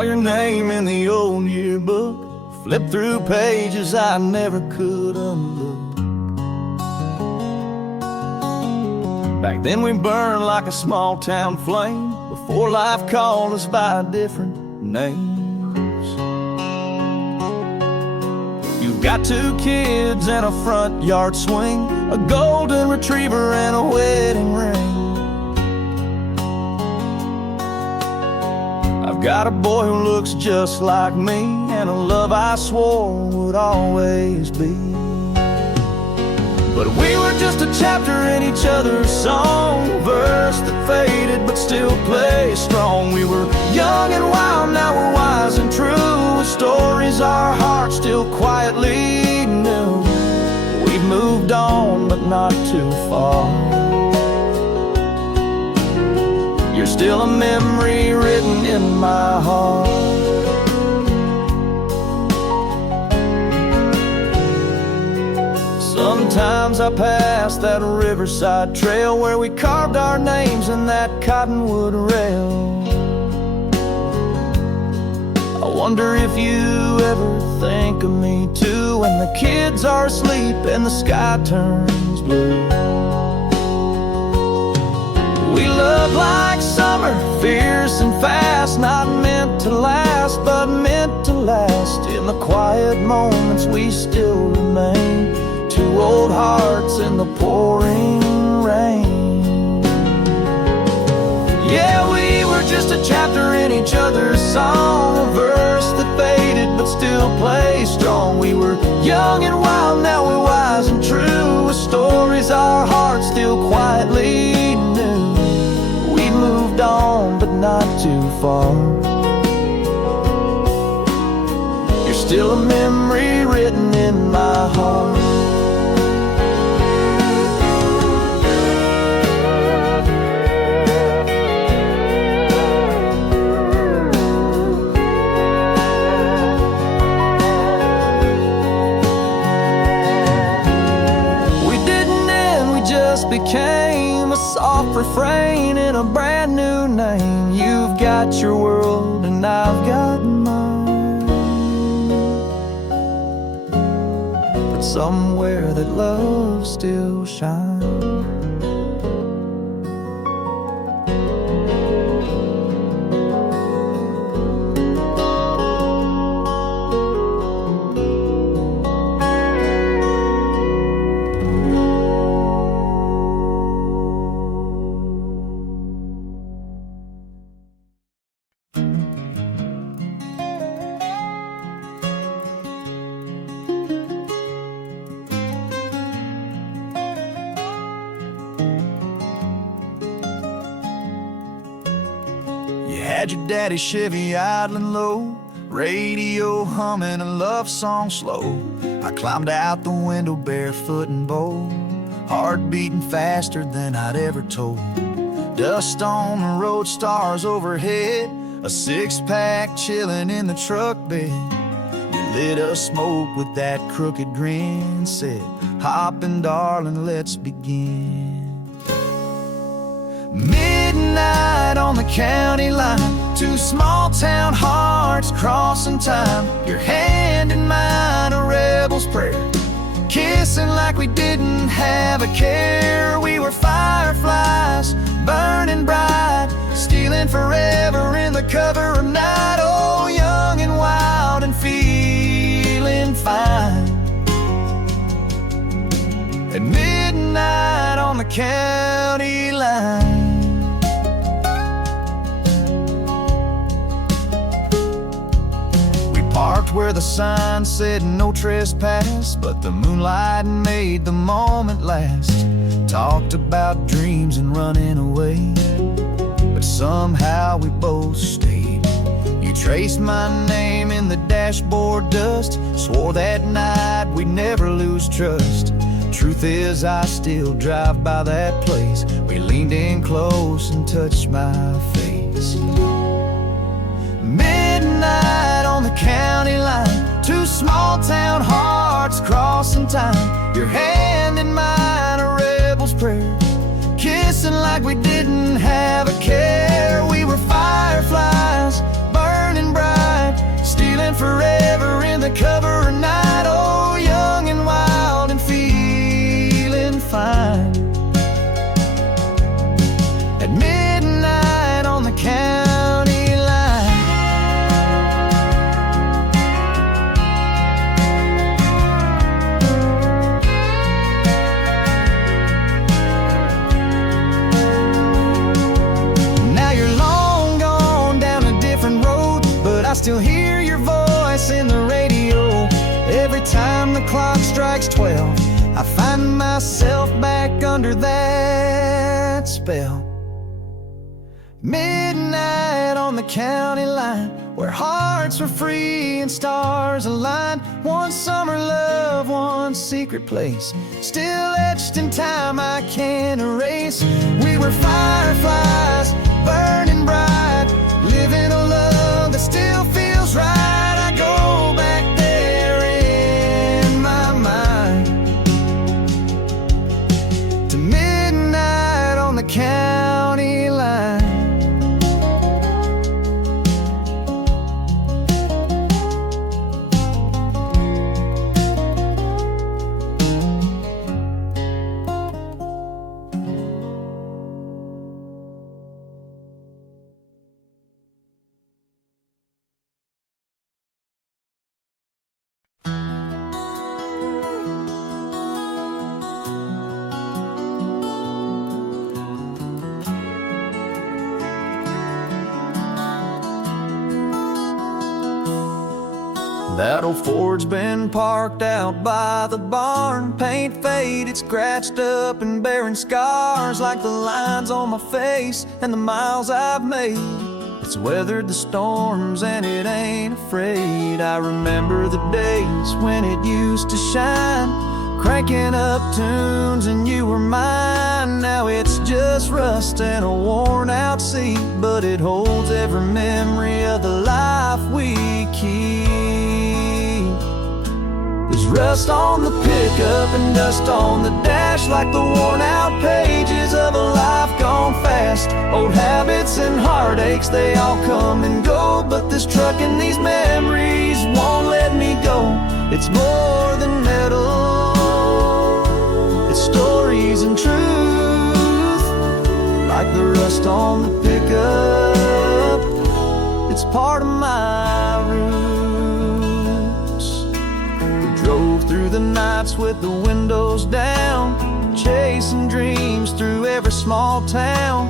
Saw your name in the old yearbook, flipped through pages I never could unlook. Back then we burned like a small town flame, before life called us by different names. You've got 2 kids and a front yard swing, a golden retriever and a wedding ring. I've got a boy who looks just like me, and a love I swore would always be. But we were just a chapter in each other's song, verse that faded but still plays strong. We were young and wild, now we're wise and true, with stories our hearts still quietly knew. We've moved on but not too far. You're still a memory written in my heart. Sometimes I pass that riverside trail where we carved our names in that cottonwood rail. I wonder if you ever think of me too, when the kids are asleep and the sky turns blue. We love like summer, fierce and fast, not meant to last, but meant to last. In the quiet moments we still remain, 2 old hearts in the pouring rain. Yeah, we were just a chapter in each other's song, a verse that faded but still plays strong. We were young and wild, now we're wise and true, with stories our hearts still quietly knew. We moved on but not too far. You're still a memory written in my heart. Became a soft refrain in a brand new name. You've got your world and I've got mine, but somewhere that love still shines. Had your daddy's Chevy idling low, radio humming a love song slow. I climbed out the window barefoot and bold, heart beating faster than I'd ever told. Dust on the road, stars overhead, a 6-pack chilling in the truck bed. You lit a smoke with that crooked grin, said, "Hoppin', darling, let's begin." Midnight on the county line, 2 small town hearts crossing time. Your hand in mine, a rebel's prayer, kissing like we didn't have a care. We were fireflies, burning bright, stealing forever in the cover of night. Oh, young and wild and feeling fine. At midnight on the county line, parked where the sign said no trespass, but the moonlight made the moment last. Talked about dreams and running away, but somehow we both stayed. You traced my name in the dashboard dust, swore that night we'd never lose trust. Truth is, I still drive by that place. We leaned in close and touched my face. Midnight on the county line, 2 small town hearts crossing time. Your hand in mine, a rebel's prayer, kissing like we didn't have a care. We were fireflies, burning bright, hear your voice in the radio. Every time the clock strikes 12, I find myself back under that spell. Midnight on the county line, where hearts were free and stars aligned. One summer love, one secret place, still etched in time I can't erase. We were fireflies, burning bright, living a love that still feels right. I go back there in my mind to midnight on the county line. That old Ford's been parked out by the barn. Paint faded, scratched up and bearing scars, like the lines on my face and the miles I've made. It's weathered the storms and it ain't afraid. I remember the days when it used to shine, cranking up tunes and you were mine. Now it's just rust and a worn out seat, but it holds every memory of the life we keep. There's rust on the pickup and dust on the dash, like the worn out pages of a life gone fast. Old habits and heartaches, they all come and go, but this truck and these memories won't let me go. It's more than metal, it's stories and truth, like the rust on the pickup. It's part of my roots. Drove through the nights with the windows down, chasing dreams through every small town.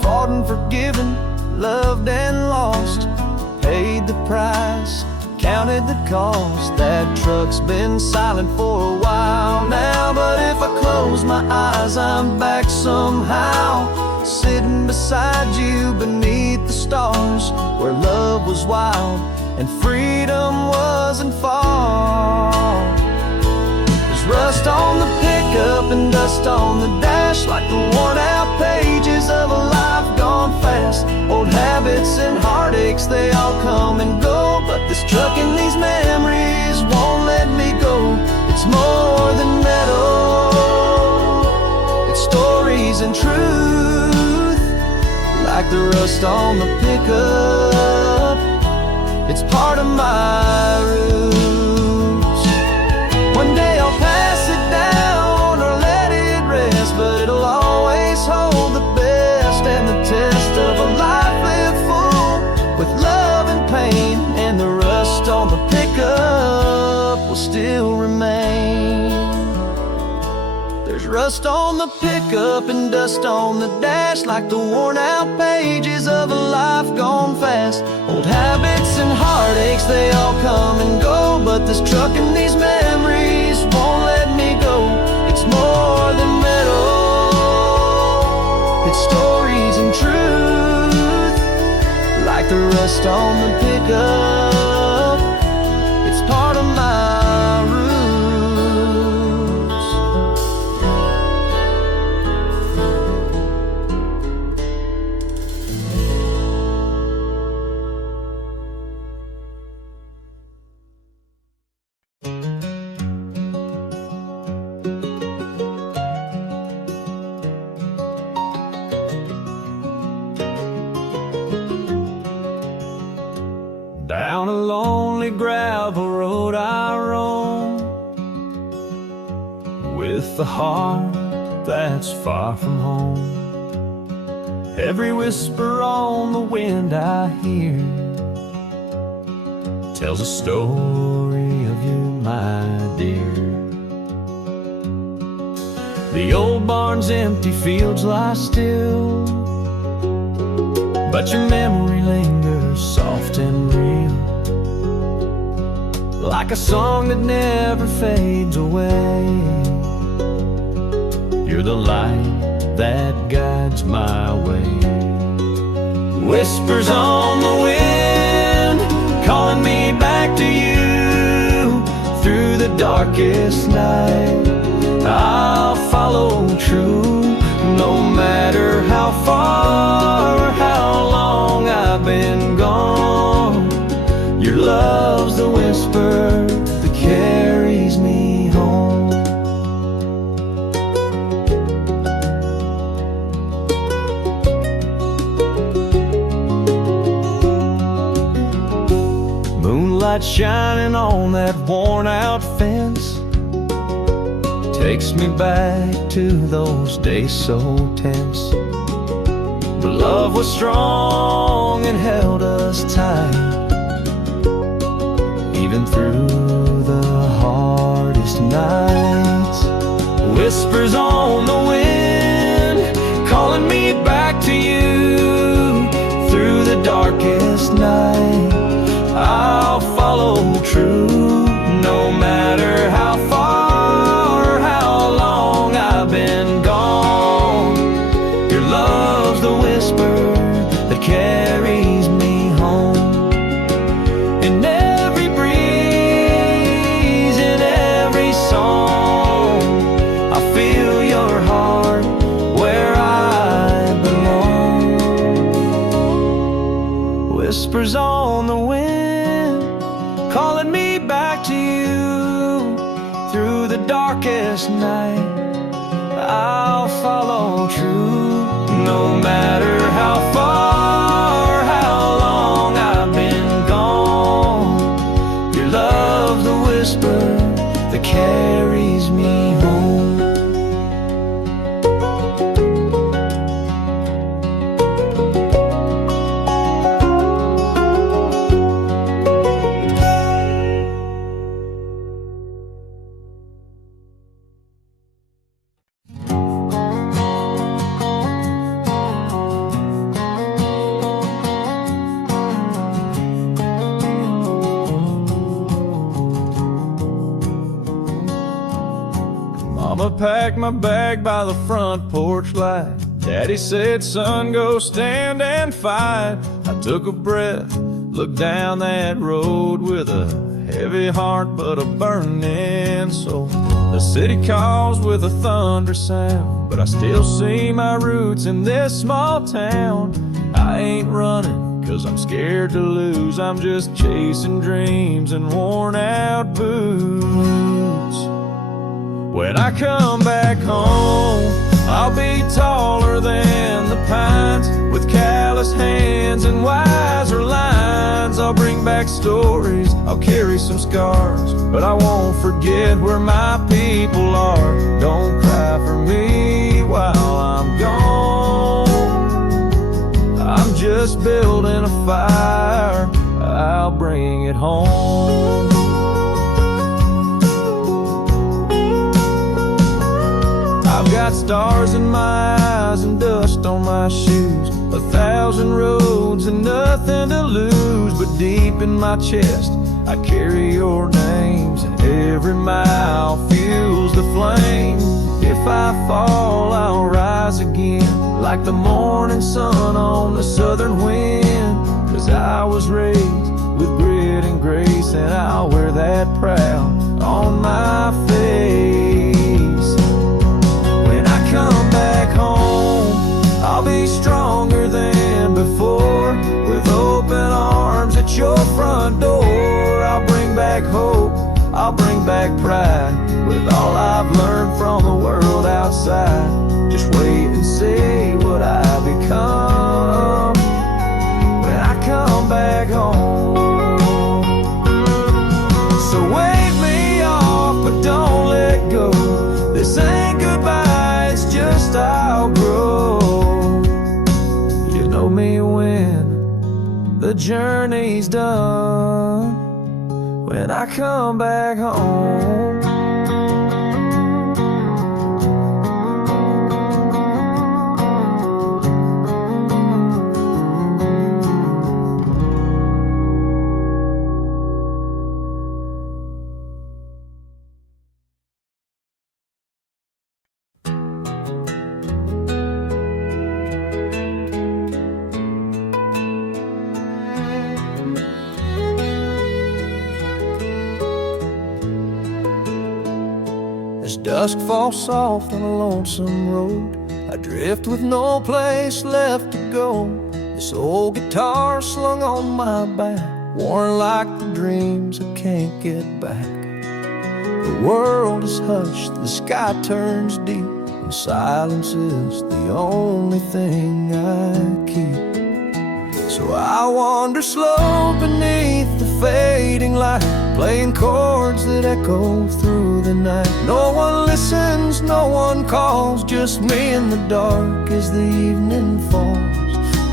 Fought and forgiven, loved and lost, paid the price, counted the cost. That truck's been silent for a while now, but if I close my eyes, I'm back somehow, sitting beside you beneath the stars, where love was wild and freedom wasn't far. There's rust on the pickup and dust on the dash, like the worn out pages of a life gone fast. Old habits and heartaches, they all come and go, but this truck and these memories won't let me go. It's more than metal, it's stories and truth, like the rust on the pickup. It's part of my roots. One day I'll pass it down or let it rest, but it'll always hold the best and the test of a life lived full with love and pain, and the rust on the pickup will still remain. There's rust on the pickup and dust on the dash, like the worn out pages of a life gone fast. Old habits and heartaches, they all come and go, but this truck and these memories won't let me go. It's more than metal, it's stories and truth, like the rust on the pickup. It's part of my roots. Down a lonely gravel road I roam, with a heart that's far from home. Every whisper on the wind I hear tells a story of you, my dear. The old barn's empty, fields lie still, but your memory lingers soft and real. like a song that never fades away. You're the light that guides my way. Whispers on the wind, calling me back to you. Through the darkest night, I'll follow true. No matter how far or how long I've been gone, your love's the whisper that carries me home. Moonlight shining on that worn-out fence takes me back to those days so tense. But love was strong and held us tight, even through the hardest nights. Whispers on the wind, calling me back to you. Through the darkest night, I'll follow true. No matter how far or how long I've been gone, your love's the whisper that carries me home. In every breeze, in every song, I feel your heart where I belong. Whispers on the wind, calling me back to you. Through the darkest night, I'll follow true. No matter how far, how long I've been gone, your love's the whisper that carries me home. Mama packed my bag by the front porch light. Daddy said, son, go stand and fight. I took a breath, looked down that road with a heavy heart but a burning soul. The city calls with a thunder sound, but I still see my roots in this small town. I ain't running 'cause I'm scared to lose. I'm just chasing dreams and worn out boots. When I come back home, I'll be taller than the pines, with calloused hands and wiser lines. I'll bring back stories, I'll carry some scars, but I won't forget where my people are. Don't cry for me while I'm gone. I'm just building a fire, I'll bring it home. I've got stars in my eyes and dust on my shoes, 1,000 roads and nothing to lose. But deep in my chest, I carry your names, and every mile fuels the flame. If I fall, I'll rise again, like the morning sun on the southern wind. 'Cause I was raised with grit and grace, and I'll wear that proud on my face. Come back home, I'll be stronger than before, with open arms at your front door. I'll bring back hope, I'll bring back pride, with all I've learned from the world outside. Just wait and see what I become when I come back home. So wave me off, but don't let go. This ain't goodbye, it's just I'll grow. You know me when the journey's done, when I come back home. As dusk falls soft on a lonesome road, I drift with no place left to go. This old guitar slung on my back, worn like the dreams I can't get back. The world is hushed, the sky turns deep, and silence is the only thing I keep. So I wander slow beneath the fading light, playing chords that echo through the night. No one listens, no one calls, just me in the dark as the evening falls.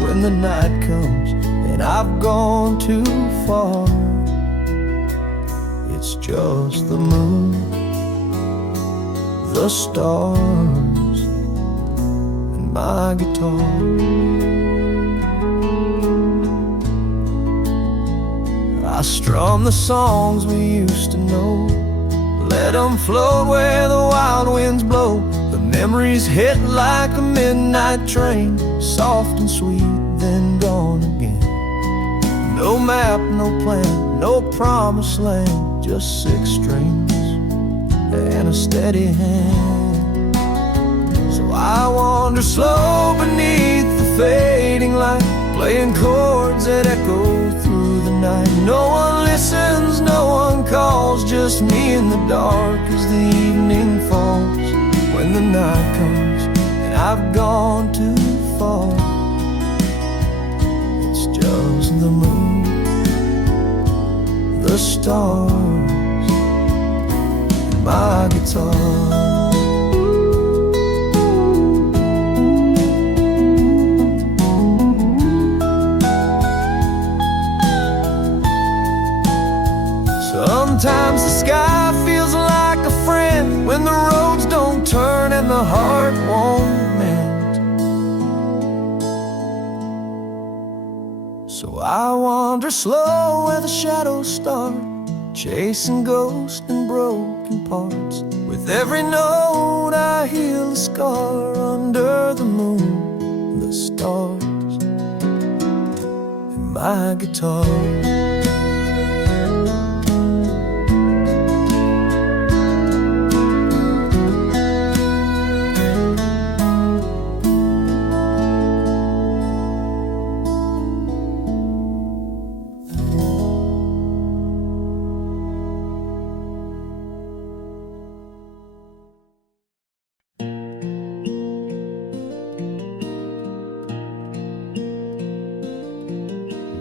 When the night comes and I've gone too far, it's just the moon, the stars, and my guitar. I strum the songs we used to know, let them float where the wild winds blow. The memories hit like a midnight train, soft and sweet, then gone again. No map, no plan, no promised land, just six strings and a steady hand. So I wander slow beneath the fading light, playing chords that echo through the night. No one listens, no one calls, just me in the dark as the evening falls. When the night comes and I've gone too far, it's just the moon, the stars, and my guitar. Sometimes the sky feels like a friend when the roads don't turn and the heart won't mend. So I wander slow where the shadows start, chasing ghosts and broken parts. With every note I heal a scar, under the moon, the stars, and my guitar.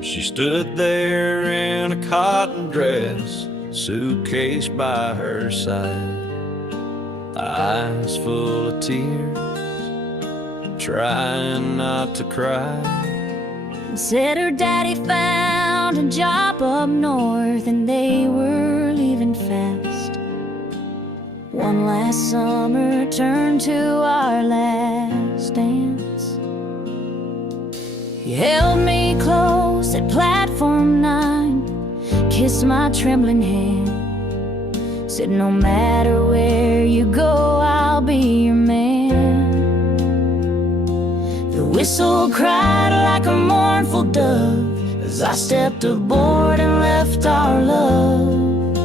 She stood there in a cotton dress, suitcase by her side, eyes full of tears, trying not to cry. Said her daddy found a job up north and they were leaving fast. One last summer turned to our last dance. He held me close at platform 9, kissed my trembling hand, said no matter where you go, I'll be your man. The whistle cried like a mournful dove as I stepped aboard and left our love.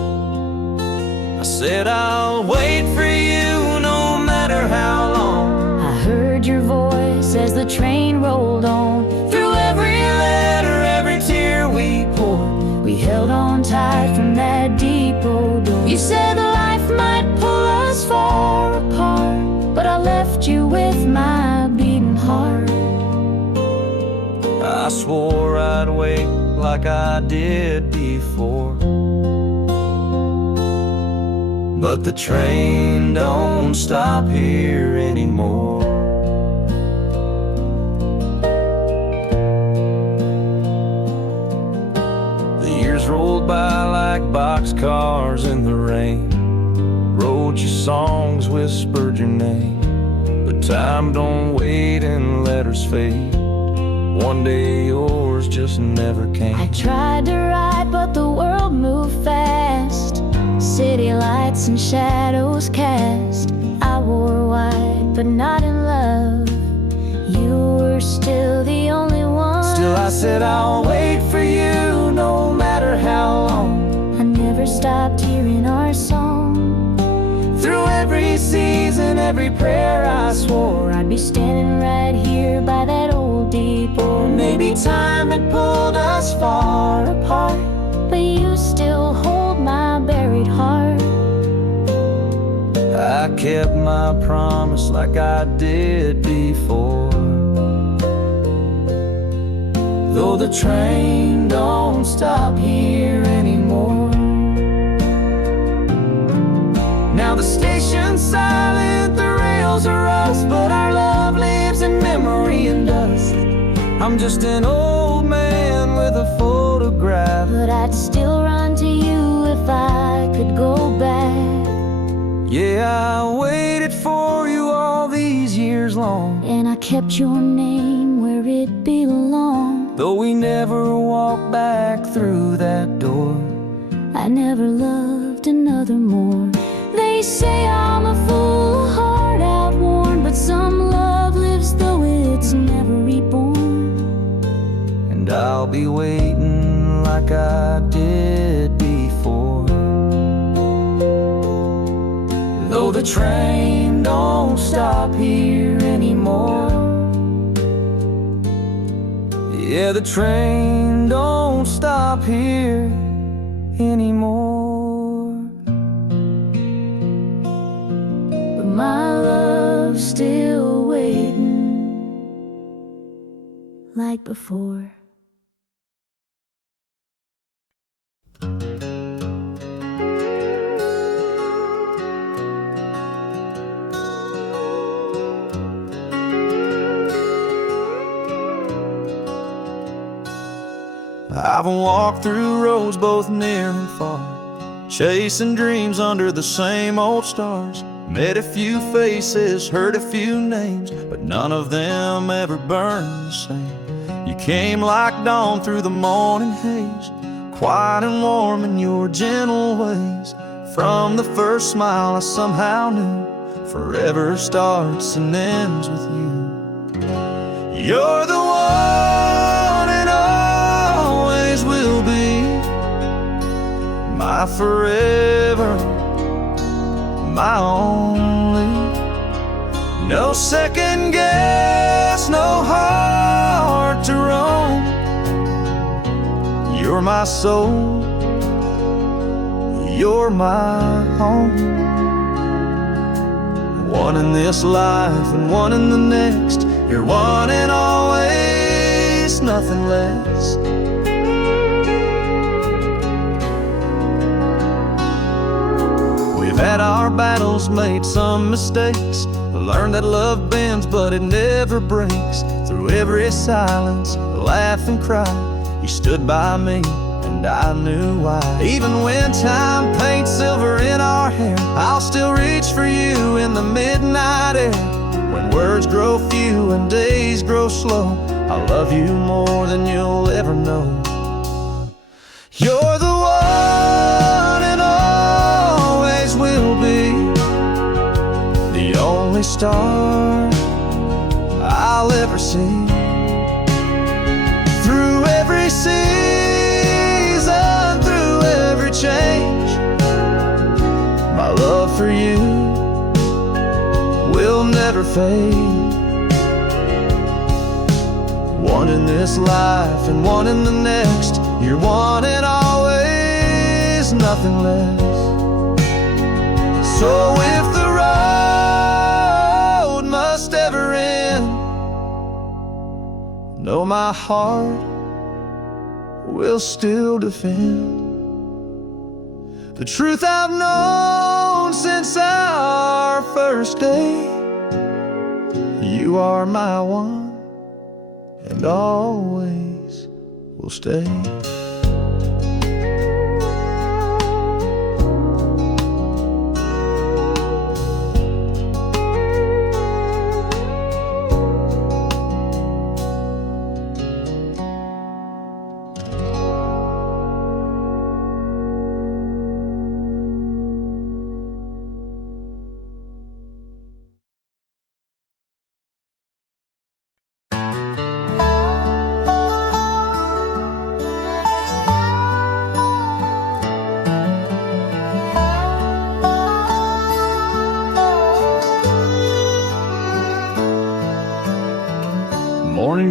I said I'll wait for you no matter how long. I heard your voice as the train rolled on. Through every letter, every tear we poured, we held on tight from that depot door. You said life might pull us far apart, but I left you with my beating heart. I swore I'd wait like I did before, but the train don't stop here anymore. The years rolled by like boxcars in the rain, wrote your songs, whispered your name, but time don't wait and letters fade. One day yours just never came. I tried to write, but the world moved fast. City lights and shadows cast. I wore white, but not in love. You were still the only one. Still I said I'll wait for you no matter how long. I never stopped hearing our song. Through every every season, every prayer I swore I'd be standing right here by that old depot. Maybe time had pulled us far apart, but you still hold my buried heart. I kept my promise like I did before. Though the train don't stop here anymore. Now the station's silent, the rails are rust, but our love lives in memory and dust. I'm just an old man with a photograph, but I'd still run to you if I could go back. Yeah, I waited for you all these years long, and I kept your name where it belonged. though we never walked back through that door. I never loved another more. They say I'm a fool, a heart outworn, but some love lives though it's never reborn. And I'll be waiting like I did before. Though the train don't stop here anymore. Yeah, the train don't stop here anymore. But my love's still waiting like before. I've walked through roads both near and far, chasing dreams under the same old stars. Met a few faces, heard a few names, but none of them ever burned the same. You came like dawn through the morning haze, quiet and warm in your gentle ways. From the first smile I somehow knew, forever starts and ends with you. You're the one and always will be, my forever, my only. No second guess, no heart to roam. You're my soul, you're my home. One in this life and one in the next. You're one and always, nothing less. We've had our battles, made some mistakes, learned that love bends but it never breaks. Through every silence, laugh and cry, you stood by me and I knew why. Even when time paints silver in our hair, I'll still reach for you in the midnight air. When words grow few and days grow slow, I love you more than you'll ever know. You're the one and always will be, the only star I'll ever see. Through every season, through every change, my love for you will never fade. One in this life and one in the next. You're one and always, nothing less. So if the road must ever end, know my heart will still defend the truth I've known since our first day. You are my one and always will stay.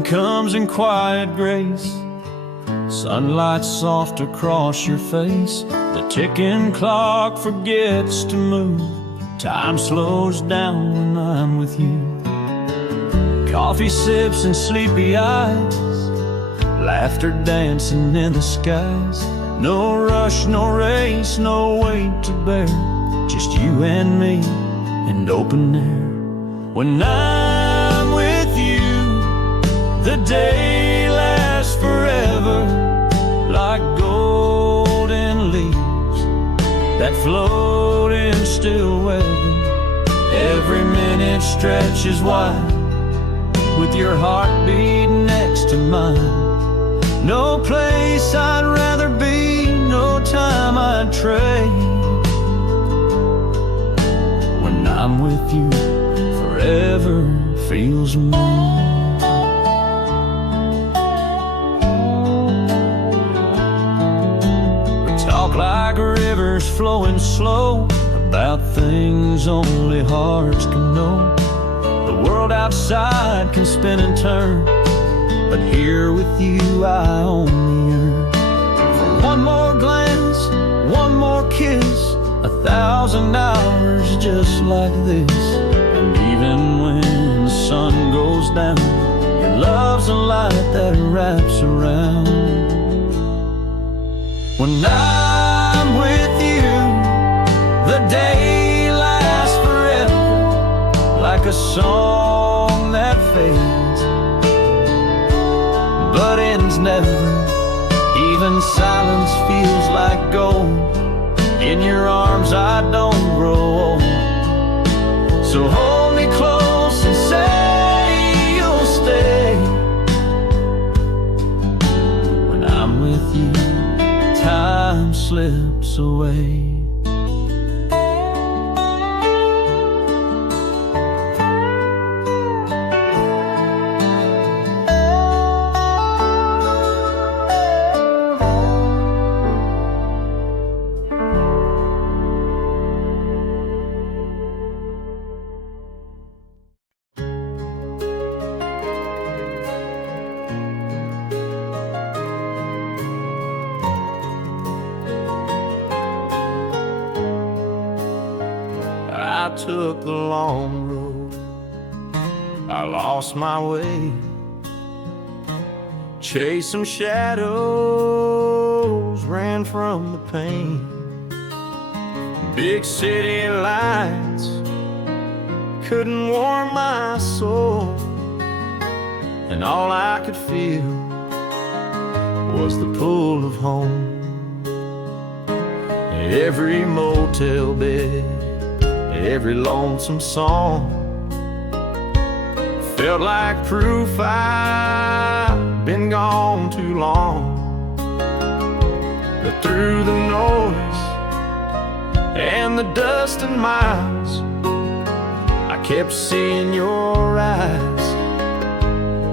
comes in quiet grace. Sunlight soft across your face. The ticking clock forgets to move. Time slows down when I'm with you. Coffee sips and sleepy eyes, laughter dancing in the skies. No rush, no race, no weight to bear. Just you and me and open air. When I'm with you, the day lasts forever, like golden leaves that float in still weather. Every minute stretches wide, with your heartbeat next to mine. No place I'd rather be, no time I'd trade. When I'm with you, forever feels mine. Like rivers flowing slow, about things only hearts can know. The world outside can spin and turn, but here with you I only yearn for one more glance, one more kiss, 1,000 hours just like this. And even when the sun goes down, your love's a light that wraps around. When I'm with you, the day lasts forever, like a song that fades but ends never. Even silence feels like gold. In your arms I don't grow old. So hold me close and say you'll stay. When I'm with you, time slips away. I took the long road, I lost my way, chased some shadows, ran from the pain. Big city lights couldn't warm my soul, and all I could feel was the pull of home. Every motel bed, every lonesome song felt like proof I'd been gone too long. But through the noise and the dust and miles, I kept seeing your eyes,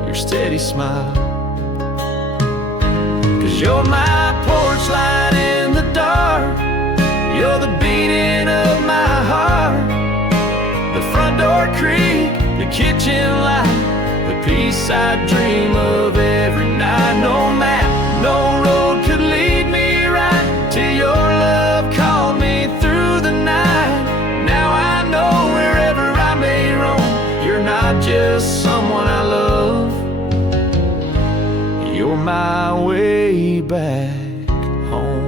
your steady smile. 'Cause you're my porch light in the dark, you're the beating of my heart, the front door creak, the kitchen light, the peace I dream of every night. No map, no road could lead me right till your love called me through the night. Now I know wherever I may roam, you're not just someone I love, you're my way back home.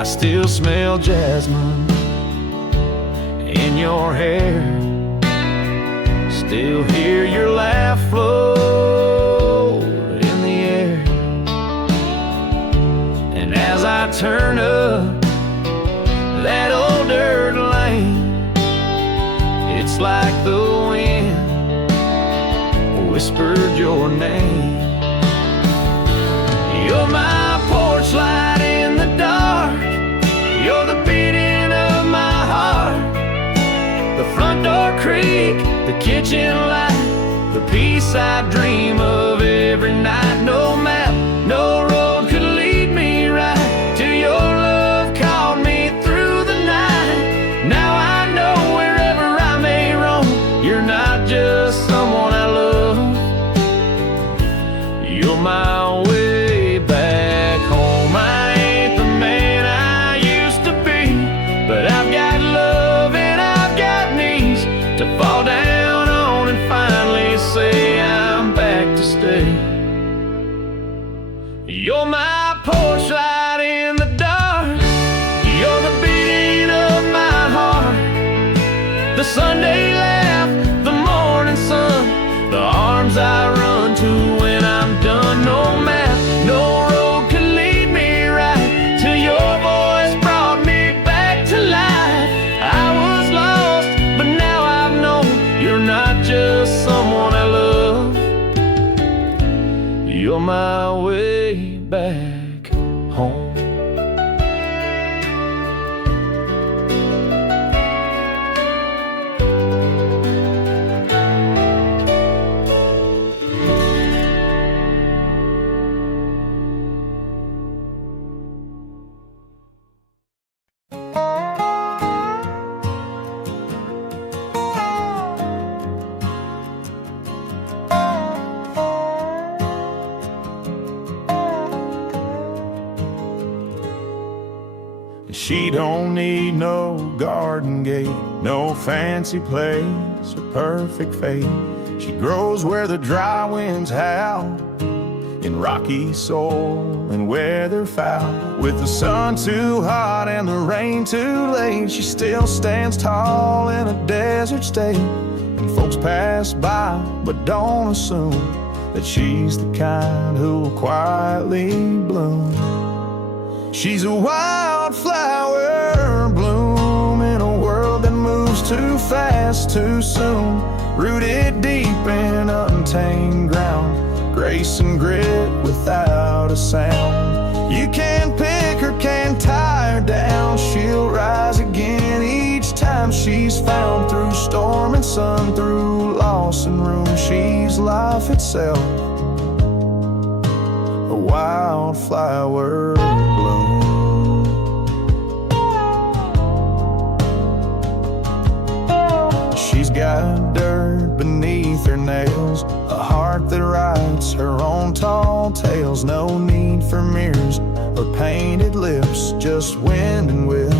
I still smell jasmine in your hair, still hear your laugh float in the air. And as I turn up that old dirt lane, it's like the wind whispered your name. You're my porch light in the dark, you're the beating of my heart, the front door creak, the kitchen light, the peace I dream of every night. No map, no road could lead me right till your love called me through the night. Now I know wherever I may roam, You're my porch light in the dark. You're the beating of my heart. The Sunday laugh, the morning sun, the arms I run to when I'm done. No map, no road could lead me right till your voice brought me back to life. I was lost, but now I've known you're not just someone I love. You're my way back home. She don't need no garden gate, no fancy place or perfect fate. She grows where the dry winds howl, in rocky soil and weather foul. With the sun too hot and the rain too late, she still stands tall in a desert state. And folks pass by but don't assume that she's the kind who'll quietly bloom. She's a wildflower bloom in a world that moves too fast too soon, rooted deep in untamed ground, grace and grit without a sound. You can't pick her, can't tie her down. She'll rise again each time she's found, through storm and sun, through loss and ruin. She's life itself, a wildflower bloom. She's got dirt beneath her nails, a heart that writes her own tall tales. No need for mirrors or painted lips, just wind and will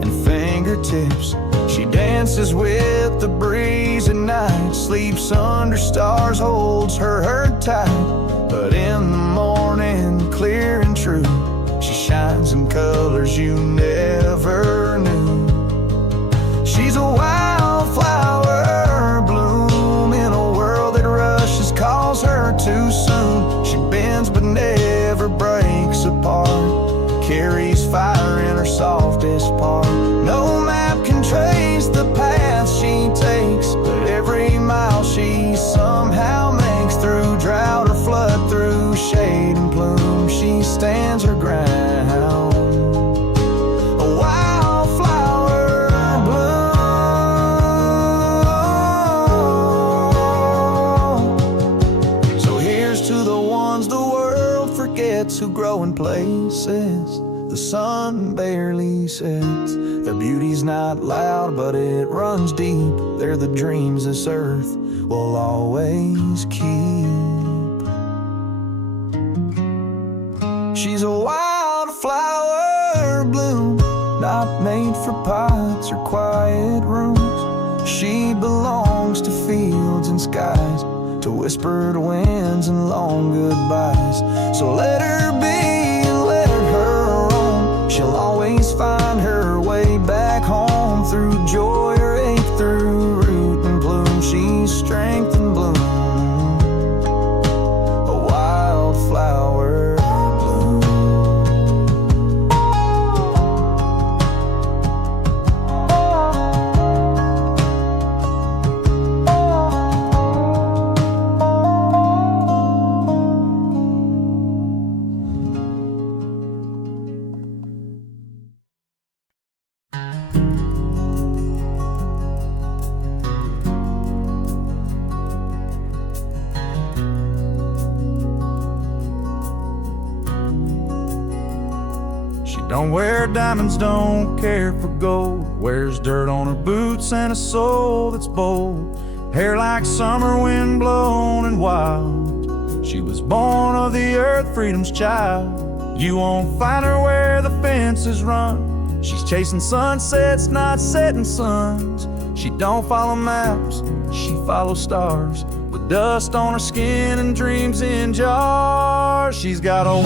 and fingertips. She dances with the breeze at night, sleeps under stars, holds her herd tight. But in the morning, clear and true, she shines in colors you never knew. She's a wildflower bloom in a world that rushes, calls her too soon. She bends but never breaks apart, carries fire in her softest part. No map can trace the path she takes, but every mile she somehow makes, through drought or flood, through shade and plume, she stands her ground. A wildflower bloom. So here's to the ones the world forgets, who grow in places the sun barely sets. Their beauty's not loud, but it runs deep. They're the dreams this earth will always keep. She's a wildflower bloom, not made for pots or quiet rooms. She belongs to fields and skies, to whispered winds and long goodbyes. So let her be and let her roam. She'll always find her way back home, through joy or ache, through root and plume. She's strength and bloom, a wildflower bloom. Don't wear diamonds, don't care for gold, wears dirt on her boots and a soul that's bold. Hair like summer wind blown and wild. She was born of the earth, freedom's child. You won't find her where the fences run. She's chasing sunsets, not setting suns. She don't follow maps, she follows stars, with dust on her skin and dreams in jars. She's got a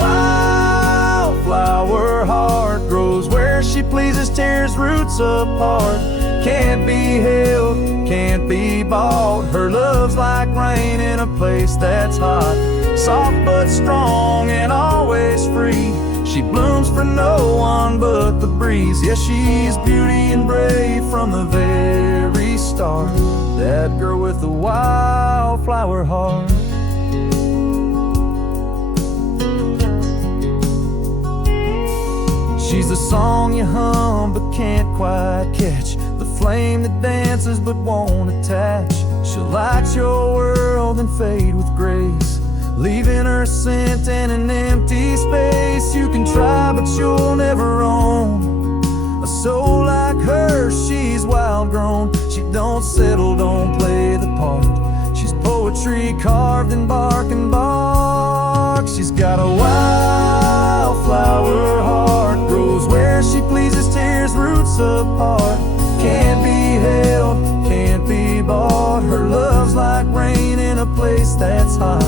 wildflower heart, grows where she pleases, tears roots apart. Can't be held, can't be bought. Her love's like rain in a place that's hot, soft but strong and always free. She blooms for no one but the breeze. Yes, she's beauty and brave from the very start. That girl with the wildflower heart. She's the song you hum but can't quite catch, the flame that dances but won't attach. She'll light your world and fade with grace, leaving her scent in an empty space. You can try but you'll never own a soul like her. She's wild grown, she don't settle, don't play the part. She's poetry carved in bark and bark. She's got a wildflower heart, grows where she pleases, tears roots apart. Can't be held, can't be bought. Her love's like rain in a place that's hot,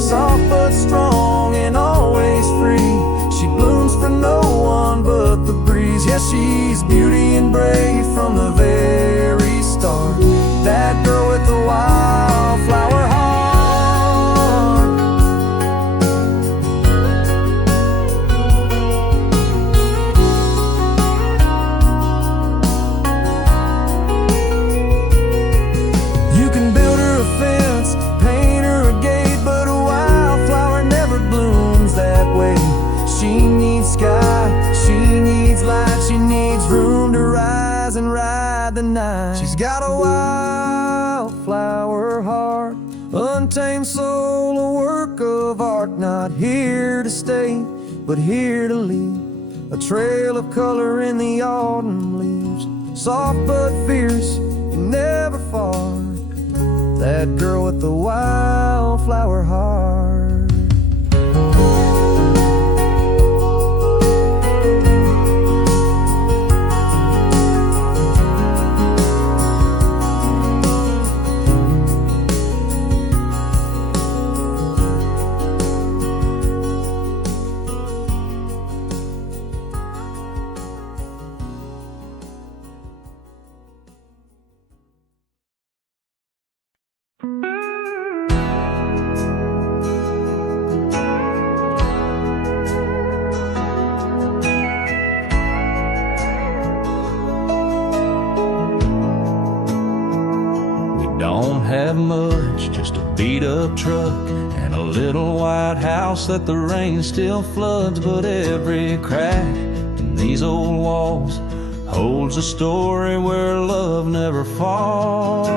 soft but strong and always free. She blooms for no one but the breeze. Yes, she's beauty and brave from the very start. That girl with the wildflower heart. You can build her a fence, paint her a gate, but a wildflower never blooms that way. She needs sky, she needs light, she needs room to rise and ride the night. She's got a wildflower heart, untamed soul, a work of art. Not here to stay, but here to leave a trail of color in the autumn leaves. Soft but fierce, and never far. That girl with the wildflower heart. Don't have much, just a beat-up truck and a little white house that the rain still floods. But every crack in these old walls holds a story where love never falls.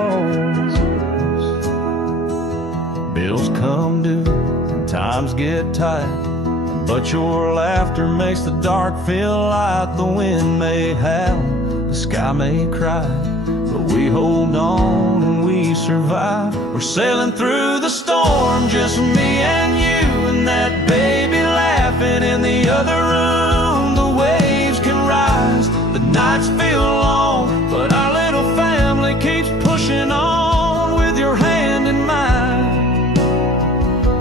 Bills come due and times get tight, but your laughter makes the dark feel light. The wind may howl, the sky may cry, but we hold on and we survive. We're sailing through the storm, just me and you, and that baby laughing in the other room. The waves can rise, the nights feel long, but our little family keeps pushing on. With your hand in mine,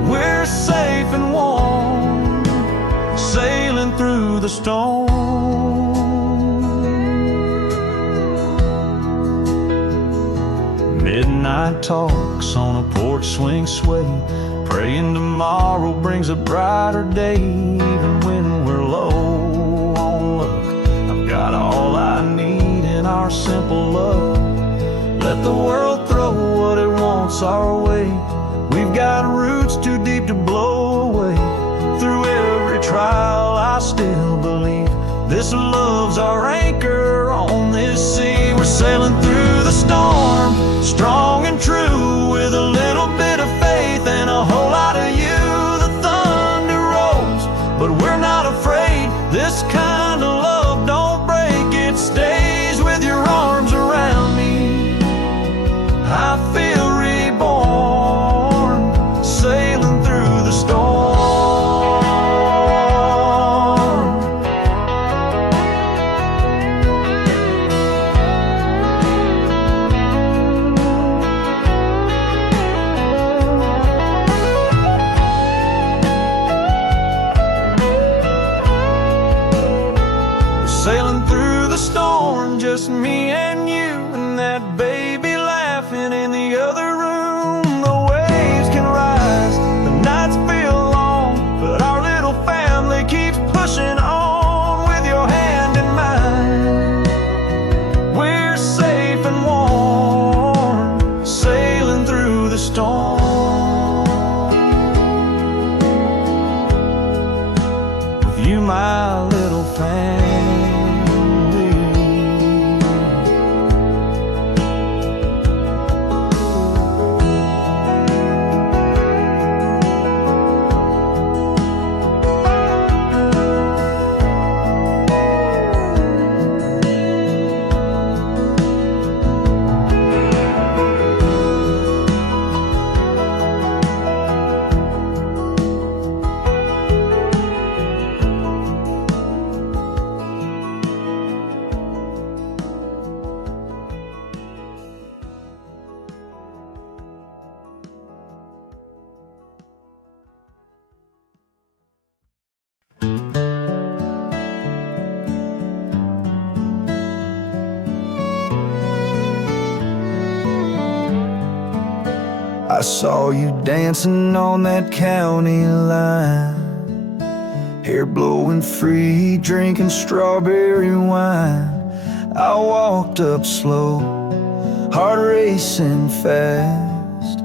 we're safe and warm, sailing through the storm. Midnight talks on a porch swing sway, praying tomorrow brings a brighter day. Even when we're low on luck, I've got all I need in our simple love. Let the world throw what it wants our way. We've got roots too deep to blow away. Through every trial I still believe this love's our anchor on this sea. We're sailing through the storm, strong and true, with a little bit of faith and a whole lot of you. The thunder rolls, but we're not afraid. This kind of love don't break, it stays. With your arms around me, I feel reborn, sailing through the storm. just me and you and that baby laughing in the other room. The waves can rise, the nights feel long, but our little family keeps pushing on. With your hand in mine, we're safe and warm, sailing through the storm. With you, my little family. I saw you dancing on that county line, hair blowing free, drinking strawberry wine. I walked up slow, heart racing fast.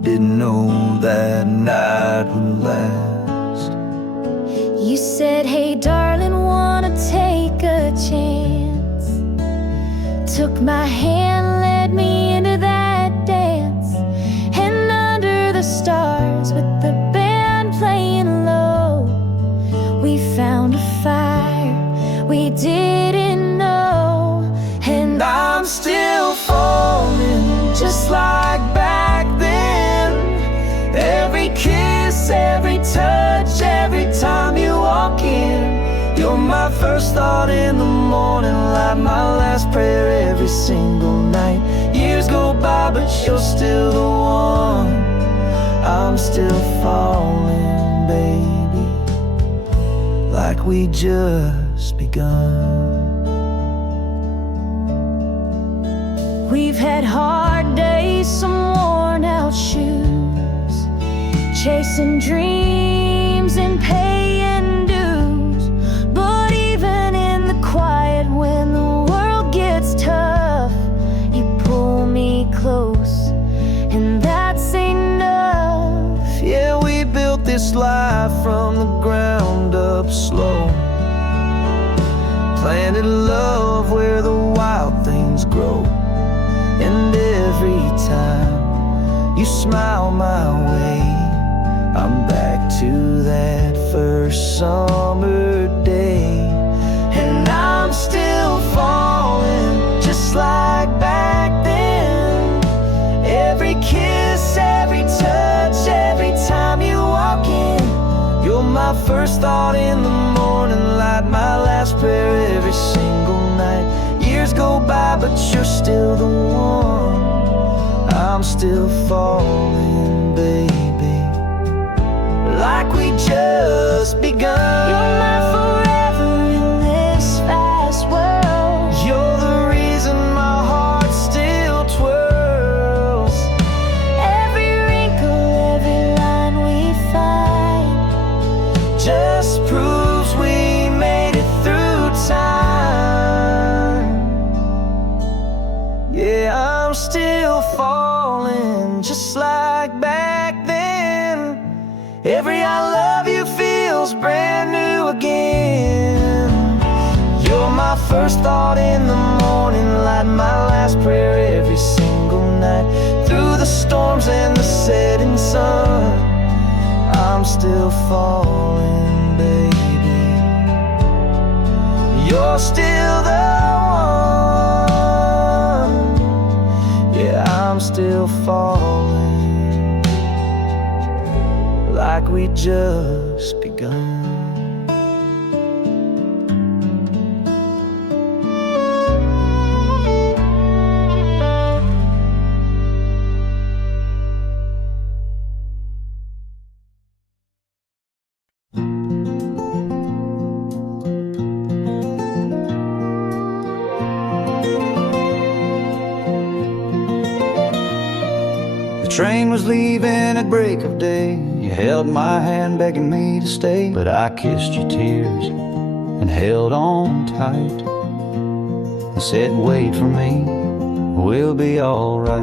Didn't know that night would last. You said, hey darling, wanna take a chance. Took my hand, led me into that dance. And under the stars with the band playing low, we found a fire we didn't know. And I'm still falling just like back then. Every kiss, every touch, every time you walk in, you're my first thought in the morning, like my last prayer every single night. Years go by, but you're still the one. I'm still falling, baby, like we just begun. We've had hard days, some worn out shoes, chasing dreams and paying dues. But even in the quiet, when the world gets tough, you pull me close, and that's enough. Yeah, we built this life from the ground up slow, planted love where the wild things grow. And every time you smile my way, I'm back to that first summer day. And I'm still falling just like back then. Every kiss, every touch, every time you walk in, you're my first thought in the morning, like my last prayer every single night. Years go by, but you're still the one. I'm still falling, baby, like we just begun. You're my forever in this fast world. You're the reason my heart still twirls. Every wrinkle, every line we find Just proves we made it through time. Yeah, I'm still falling just like back then. Every I love you feels brand new again. You're my first thought in the morning, like my last prayer every single night. Through the storms and the setting sun, I'm still falling, baby. You're still the one. Yeah, I'm still falling, like we just begun. train was leaving at break of day. You held my hand begging me to stay, but I kissed your tears and held on tight and said, wait for me, we'll be alright.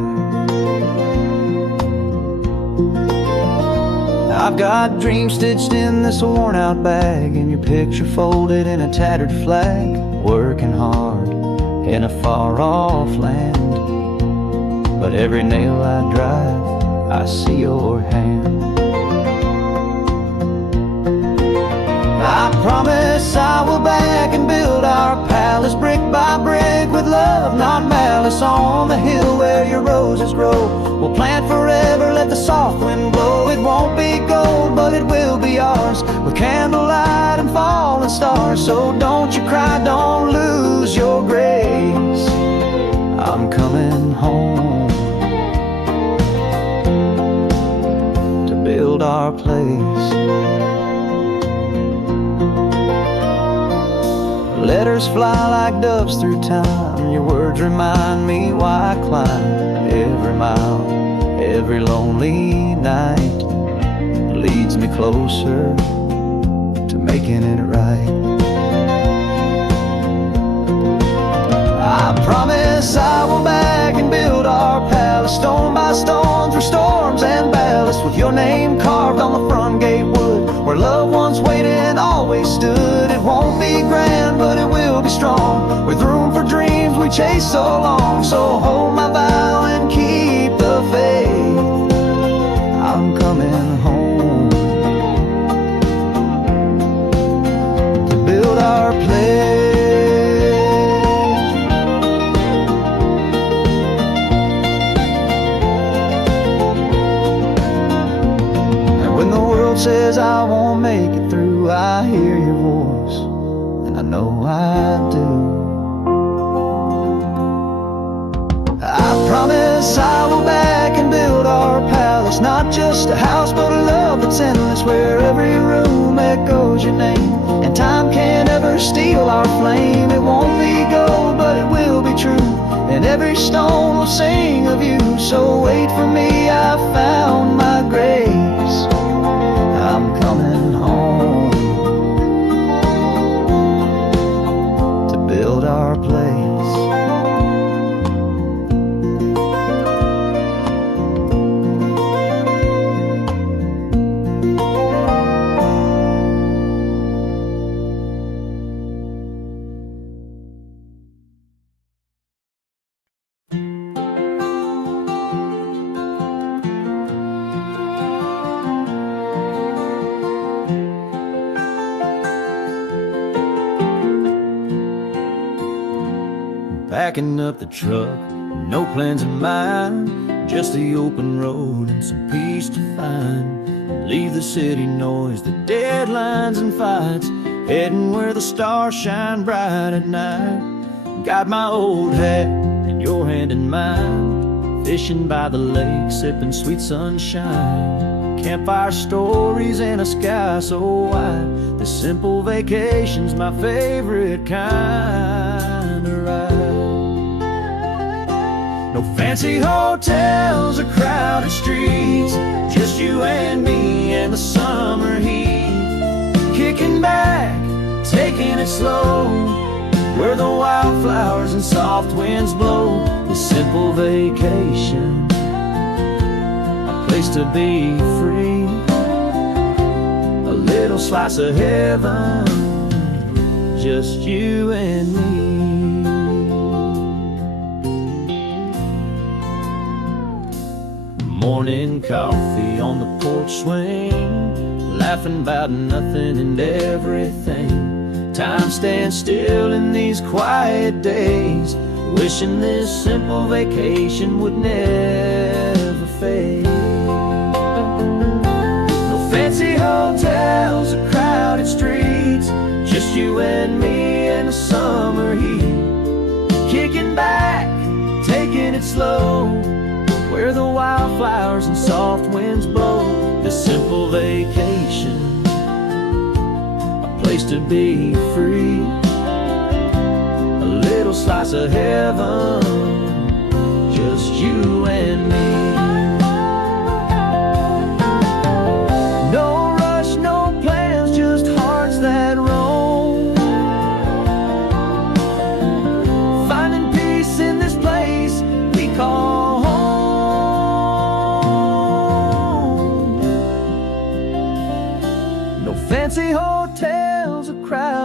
I've got dreams stitched in this worn out bag, and your picture folded in a tattered flag, working hard in a far off land. But every nail I drive, I see your hand. I promise I will back and build our palace brick by brick, with love, not malice, on the hill where your roses grow. We'll plant forever, let the soft wind blow. It won't be gold, but it will be ours, with candlelight and falling stars. So don't you cry, don't lose your grace, I'm coming home to build our place. Letters fly like doves through time. Your words remind me why I climb every mile, every lonely night. It leads me closer to making it right. I promise I will back and build our palace, stone by stone, through storms and ballast, with your name carved on the front gate wood, where loved ones waited and always stood. It won't be grand, but it will be strong, with room for dreams we chased so long. So hold my vow and keep the faith, I'm coming home to build our place. Says I won't make it through, I hear your voice, and I know I do. I promise I will back and build our palace, not just a house but a love that's endless, where every room echoes your name, and time can't ever steal our flame. It won't be gold, but it will be true, and every stone will sing of you. So wait for me, I've found my grace, I'm coming home to build our place. Packing up the truck, no plans in mind, just the open road and some peace to find. Leave the city noise, the deadlines and fights, heading where the stars shine bright at night. Got my old hat and your hand in mine, fishing by the lake, sipping sweet sunshine. Campfire stories and a sky so wide, this simple vacation's my favorite kind of ride. No fancy hotels or crowded streets, just you and me and the summer heat. Kicking back, taking it slow, where the wildflowers and soft winds blow. This simple vacation, a place to be free, a little slice of heaven, just you and me. Morning coffee on the porch swing, laughing about nothing and everything. Time stands still in these quiet days, wishing this simple vacation would never fade. No fancy hotels or crowded streets, just you and me and the summer heat. Kicking back, taking it slow, where the wildflowers and soft winds blow. This simple vacation, a place to be free, a little slice of heaven, just you and me.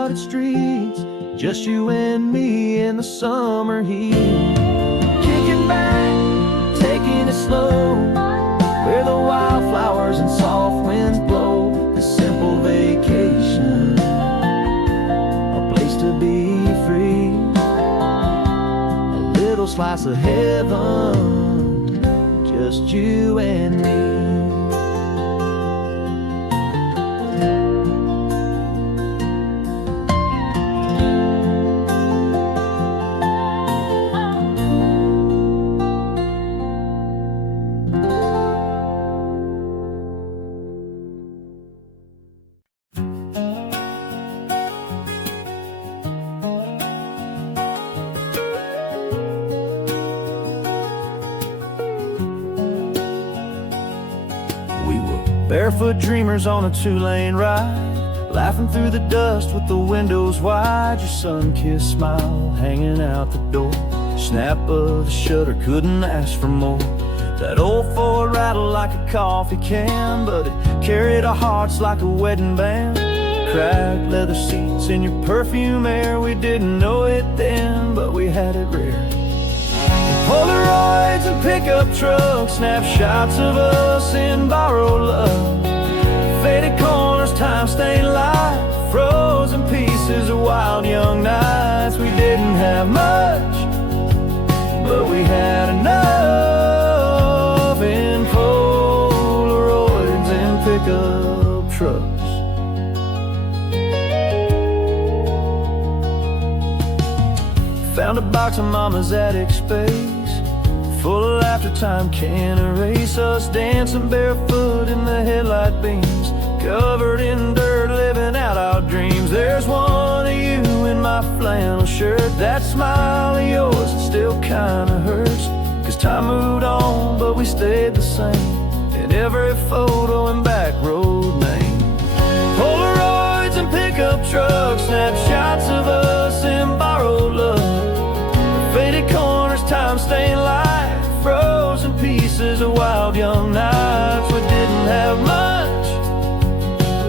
crowded streets, just you and me in the summer heat. Kicking back, taking it slow, where the wildflowers and soft winds blow. A simple vacation, a place to be free, a little slice of heaven, just you and me. Barefoot dreamers on a two-lane ride, laughing through the dust with the windows wide. Your sun-kissed smile hanging out the door, snap of the shutter, couldn't ask for more. That old Ford rattled like a coffee can, but it carried our hearts like a wedding band. Cracked leather seats in your perfume air, we didn't know it then, but we had it rare. Polaroids and pickup trucks, snapshots of us in borrowed love. Faded corners, time-stained life, frozen pieces of wild young nights. We didn't have much, but we had enough in Polaroids and pickup trucks. Found a box of Mama's attic space, full of laughter time can't erase us, dancing barefoot in the headlight beams, covered in dirt, living out our dreams. There's one of you in my flannel shirt, that smile of yours, it still kinda hurts, 'cause time moved on, but we stayed the same, in every photo and back road name. Polaroids and pickup trucks, snapshots of us in borrowed love. Faded corners, time-stained life, frozen pieces of wild young nights. We didn't have much,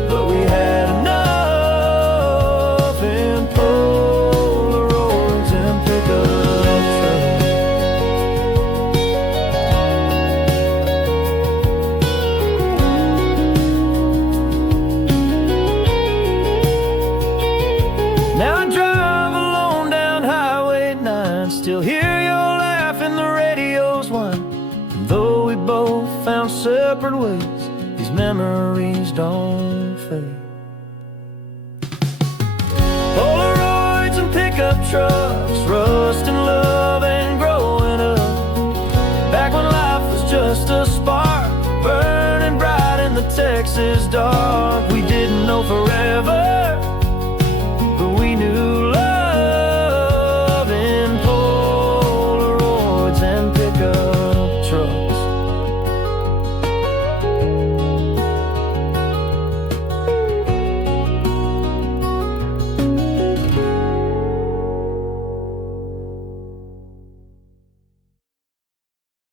but we had enough in Polaroids and pickup trucks. Now I drive alone down Highway 9, still hear your laugh in the radio's whine. And though we both found separate ways, these memories don't fade. Polaroids and pickup trucks, rust and love and growing up. Back when life was just a spark, burning bright in the Texas dark. We didn't know forever